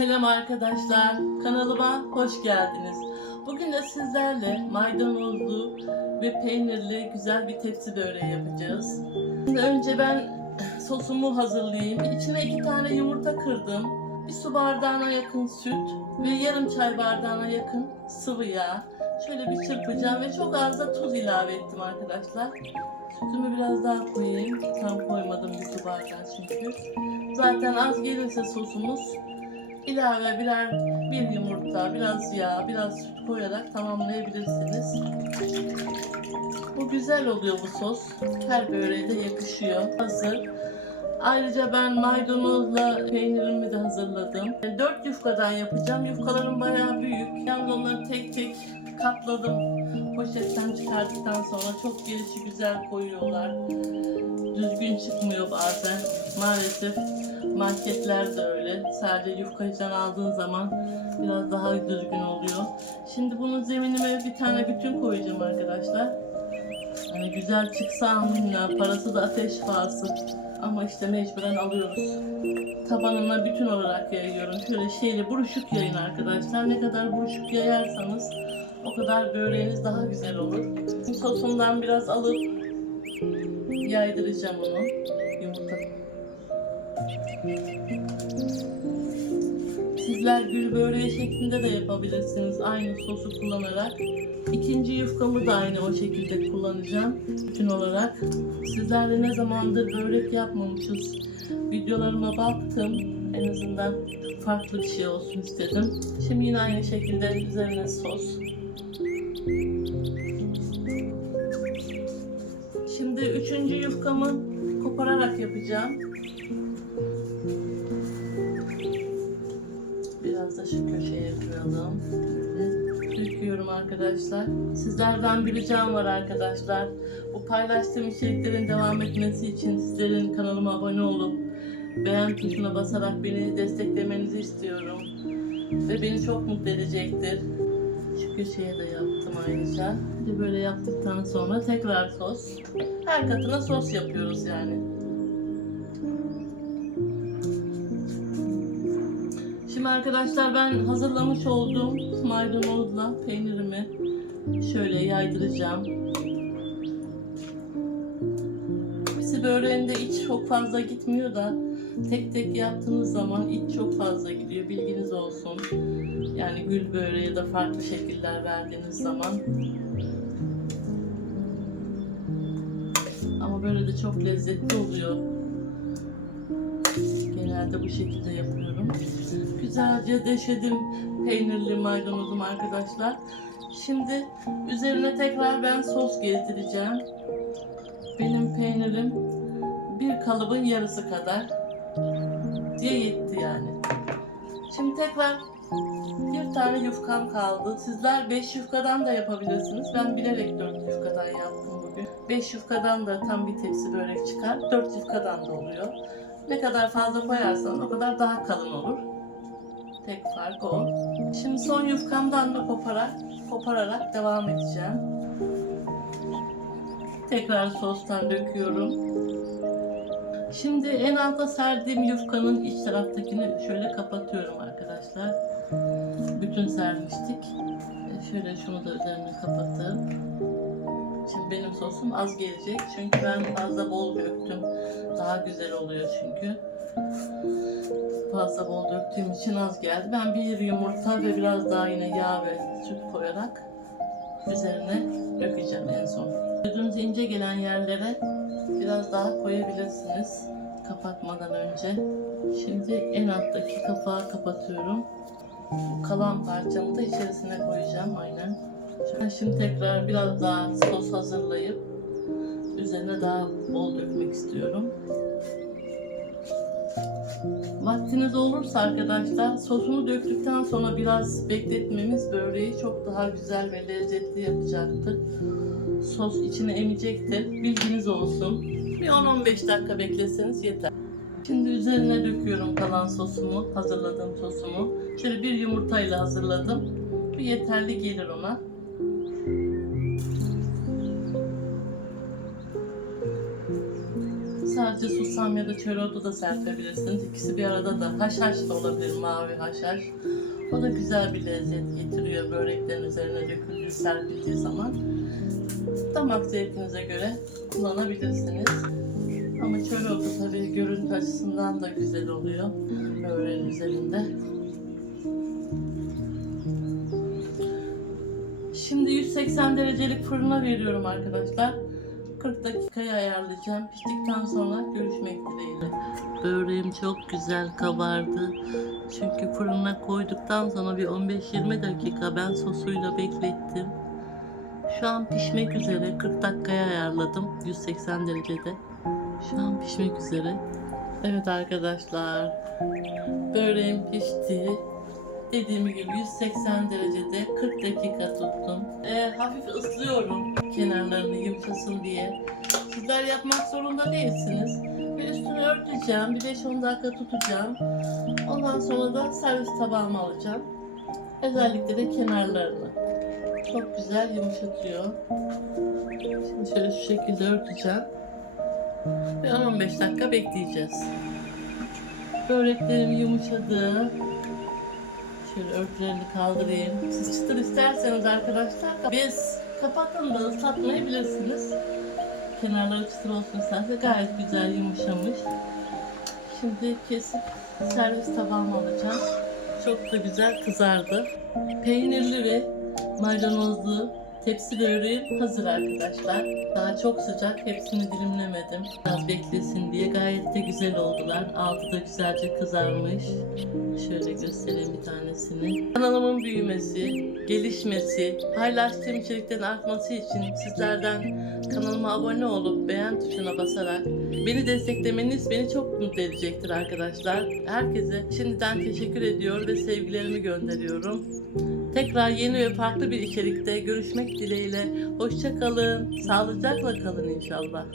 Selam arkadaşlar, kanalıma hoş geldiniz. Bugün de sizlerle maydanozlu ve peynirli güzel bir tepsi böreği yapacağız. Şimdi önce ben sosumu hazırlayayım. İçine iki tane yumurta kırdım. Bir su bardağına yakın süt ve yarım çay bardağına yakın sıvı yağ. Şöyle bir çırpacağım ve çok az da tuz ilave ettim arkadaşlar. Sütümü biraz daha koyayım. Tam koymadım bir su bardağı çünkü. Zaten az gelirse sosumuz ilave birer bir yumurta, biraz yağ, biraz süt koyarak tamamlayabilirsiniz. Bu güzel oluyor bu sos. Her böreğe de yakışıyor. Hazır. Ayrıca ben maydanozla peynirimi de hazırladım. 4 yufkadan yapacağım. Yufkalarım bayağı büyük. Yalnız onları tek tek katladım. Poşetten çıkardıktan sonra çok gelişi güzel koyuyorlar. Düzgün çıkmıyor bazen. Maalesef marketler de öyle. Sadece yufkacıdan aldığın zaman biraz daha düzgün oluyor. Şimdi bunun zeminime bir tane bütün koyacağım arkadaşlar. Hani güzel çıksa amına parası da ateş pahası. Ama işte mecburen alıyoruz. Tabanına bütün olarak yayıyorum. Şöyle şeyle buruşuk yayın arkadaşlar. Ne kadar buruşuk yayarsanız o kadar böreğiniz daha güzel olur. Sosumdan biraz alıp yaydıracağım onu. Yumurta. Sizler gül böreği şeklinde de yapabilirsiniz aynı sosu kullanarak. İkinci yufkamı da aynı o şekilde kullanacağım bütün olarak. Sizlerle ne zamandır börek yapmamışız. Videolarıma baktım. En azından farklı bir şey olsun istedim. Şimdi yine aynı şekilde üzerine sos. Şimdi üçüncü yufkamı kopararak yapacağım. Biraz da şu köşeye koyalım. Döküyorum arkadaşlar. Sizlerden bir ricam var arkadaşlar. Bu paylaştığım içeriklerin devam etmesi için sizlerin kanalıma abone olup beğen tuşuna basarak beni desteklemenizi istiyorum. Ve beni çok mutlu edecektir. Şu köşeye de yaptım ayrıca. Bir böyle yaptıktan sonra tekrar sos. Her katına sos yapıyoruz yani. Şimdi arkadaşlar ben hazırlamış olduğum maydanozla peynirimi şöyle yaydıracağım. Hepsi böreğinde iç çok fazla gitmiyor da tek tek yaptığınız zaman iç çok fazla gidiyor bilginiz olsun. Yani gül böreği da farklı şekiller verdiğiniz zaman. Ama böyle de çok lezzetli oluyor. Genelde bu şekilde yapıyorum. Güzelce deşedim peynirli maydanozum arkadaşlar. Şimdi üzerine tekrar ben sos gezdireceğim. Benim peynirim bir kalıbın yarısı kadar diye yetti yani. Şimdi tekrar bir tane yufkam kaldı. Sizler 5 yufkadan da yapabilirsiniz. Ben bilerek 4 yufkadan yaptım bugün. 5 yufkadan da tam bir tepsi börek çıkar. 4 yufkadan da oluyor. Ne kadar fazla koyarsan o kadar daha kalın olur. Tek fark o. Şimdi son yufkamdan da koparak, kopararak devam edeceğim. Tekrar sostan döküyorum. Şimdi en alta serdiğim yufkanın iç taraftakini şöyle kapatıyorum arkadaşlar. Bütün sermiştik. Şöyle şunu da üzerine kapatıp. Şimdi benim sosum az gelecek çünkü ben fazla bol döktüm. Daha güzel oluyor çünkü. Fazla bol döktüğüm için az geldi. Ben bir yumurta ve biraz daha yine yağ ve süt koyarak üzerine dökeceğim en son. Gözünüz ince gelen yerlere biraz daha koyabilirsiniz kapatmadan önce. Şimdi en alttaki kapağı kapatıyorum. Kalan parçamı da içerisine koyacağım aynen. Şimdi tekrar biraz daha sos hazırlayıp üzerine daha bol dökmek istiyorum. Vaktiniz olursa arkadaşlar sosunu döktükten sonra biraz bekletmemiz böreği çok daha güzel ve lezzetli yapacaktır. Sos içine emecektir. Bilginiz olsun. Bir 10-15 dakika bekleseniz yeter. Şimdi üzerine döküyorum kalan sosumu, hazırladığım sosumu. Şöyle bir yumurtayla hazırladım. Bu yeterli gelir ona. Sadece susam ya da çöreotu da serpebilirsiniz. İkisi bir arada da haşhaş da olabilir, mavi haşhaş. O da güzel bir lezzet getiriyor böreklerin üzerine döküldüğü, serpildiği zaman. Damak zevkinize göre kullanabilirsiniz. Ama çöreotu tabii görüntü açısından da güzel oluyor böreğin üzerinde. Şimdi 180 derecelik fırına veriyorum arkadaşlar. 40 dakikaya ayarlayacağım. Piştikten sonra görüşmek dileğiyle. Böreğim çok güzel kabardı. Çünkü fırına koyduktan sonra bir 15-20 dakika ben sosuyla beklettim. Şu an pişmek üzere 40 dakikaya ayarladım 180 derecede. Şu an pişmek üzere. Evet arkadaşlar. Böreğim pişti. Dediğim gibi 180 derecede 40 dakika tuttum. Ee, hafif ıslıyorum kenarlarını yumuşasın diye. Sizler yapmak zorunda değilsiniz. Bir üstünü örteceğim, bir 5-10 dakika tutacağım. Ondan sonra da servis tabağıma alacağım. Özellikle de kenarlarını. Çok güzel yumuşatıyor. Şimdi şöyle şu şekilde örteceğim. Ve 10-15 dakika bekleyeceğiz. Böreklerim yumuşadı. Şöyle örtülerini kaldırayım. Siz çıtır isterseniz arkadaşlar biz kapatın da ıslatmayabilirsiniz. Kenarları çıtır olsun isterse gayet güzel yumuşamış. Şimdi kesip servis tabağıma alacağım. Çok da güzel kızardı. Peynirli ve maydanozlu tepsi böreğim hazır arkadaşlar. Daha çok sıcak. Hepsini dilimlemedim. Biraz beklesin diye gayet de güzel oldular. Altı da güzelce kızarmış. Şöyle göstereyim bir tanesini. Kanalımın büyümesi, gelişmesi, paylaştığım içeriklerin artması için sizlerden kanalıma abone olup beğen tuşuna basarak beni desteklemeniz beni çok mutlu edecektir arkadaşlar. Herkese şimdiden teşekkür ediyor ve sevgilerimi gönderiyorum. Tekrar yeni ve farklı bir içerikte görüşmek dileğiyle. Hoşça kalın, sağlıcakla kalın inşallah.